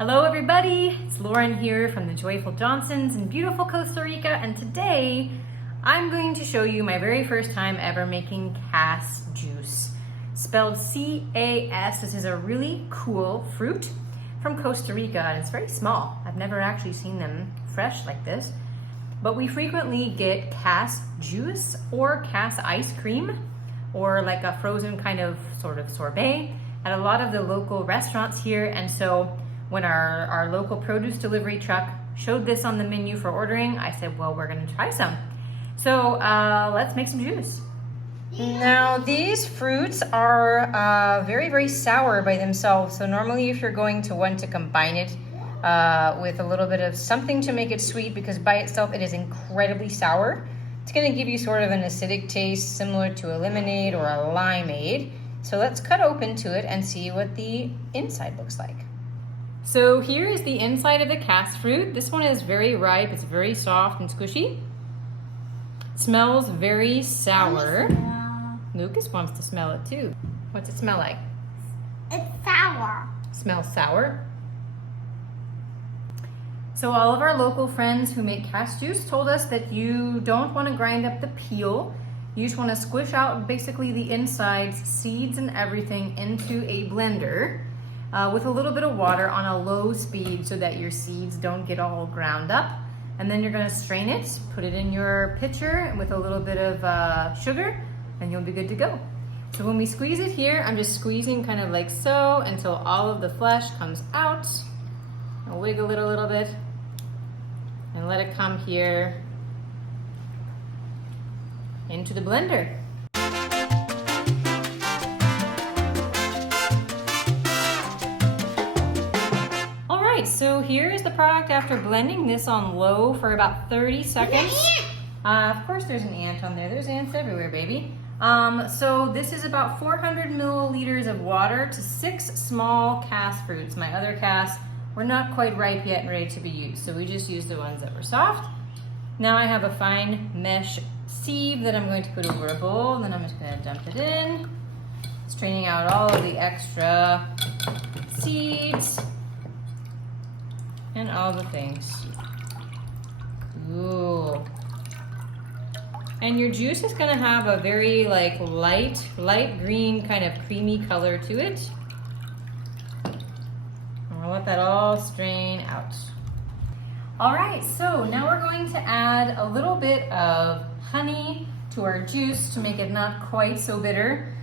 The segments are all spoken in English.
Hello everybody, it's Lauren here from the Joyful Johnsons in beautiful Costa Rica, and today I'm going to show you my very first time ever making Cas Juice, spelled C-A-S. This is a really cool fruit from Costa Rica, and it's very small. I've never actually seen them fresh like this, but we frequently get Cas Juice or Cas ice cream, or like a frozen kind of sort of sorbet at a lot of the local restaurants here. And so when our local produce delivery truck showed this on the menu for ordering, I said, well, we're gonna try some. So let's make some juice. Now these fruits are very, very sour by themselves. So normally if you're going to want to combine it with a little bit of something to make it sweet, because by itself it is incredibly sour. It's gonna give you sort of an acidic taste similar to a lemonade or a limeade. So let's cut open to it and see what the inside looks like. So here is the inside of the Cas fruit. This one is very ripe, it's very soft and squishy. It smells very sour. Lucas wants to smell it too. What's it smell like? It's sour. Smells sour. So all of our local friends who make Cas Juice told us that you don't want to grind up the peel. You just want to squish out basically the insides, seeds and everything into a blender with a little bit of water on a low speed so that your seeds don't get all ground up. And then you're going to strain it, put it in your pitcher with a little bit of sugar, and you'll be good to go. So when we squeeze it here, I'm just squeezing kind of like so until all of the flesh comes out. I'll wiggle it a little bit and let it come here into the blender. All right, so here is the product after blending this on low for about 30 seconds. Of course there's an ant on there. There's ants everywhere, baby. So this is about 400 milliliters of water to 6 small Cas fruits. My other Cas were not quite ripe yet and ready to be used, so we just used the ones that were soft. Now I have a fine mesh sieve that I'm going to put over a bowl, and then I'm just going to dump it in, straining out all of the extra seeds and all the things. Ooh. And your juice is going to have a very like light green kind of creamy color to it. I'll let that all strain out. All right, so now we're going to add a little bit of honey to our juice to make it not quite so bitter.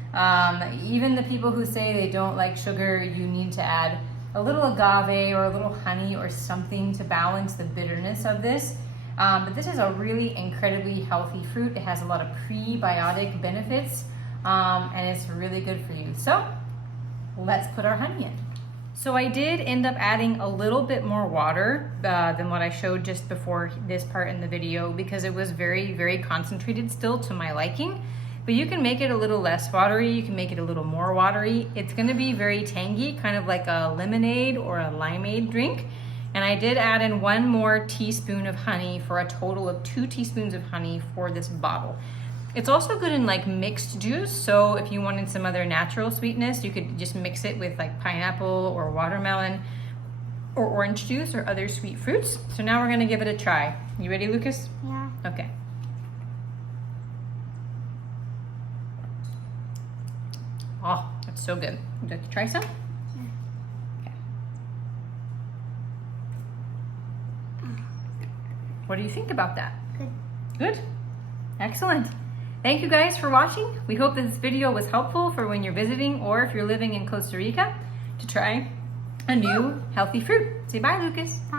Even the people who say they don't like sugar, you need to add a little agave or a little honey or something to balance the bitterness of this. But this is a really incredibly healthy fruit. It has a lot of prebiotic benefits, and it's really good for you. So let's put our honey in. So I did end up adding a little bit more water than what I showed just before this part in the video, because it was very, very concentrated still to my liking. But you can make it a little less watery, you can make it a little more watery. It's gonna be very tangy, kind of like a lemonade or a limeade drink. And I did add in 1 more teaspoon of honey for a total of 2 teaspoons of honey for this bottle. It's also good in like mixed juice, so if you wanted some other natural sweetness, you could just mix it with like pineapple or watermelon or orange juice or other sweet fruits. So now we're gonna give it a try. You ready, Lucas? Yeah. Okay. Oh, that's so good. Would you like to try some? Yeah. Okay. What do you think about that? Good. Good? Excellent. Thank you guys for watching. We hope this video was helpful for when you're visiting or if you're living in Costa Rica to try a new healthy fruit. Say bye, Lucas. Bye.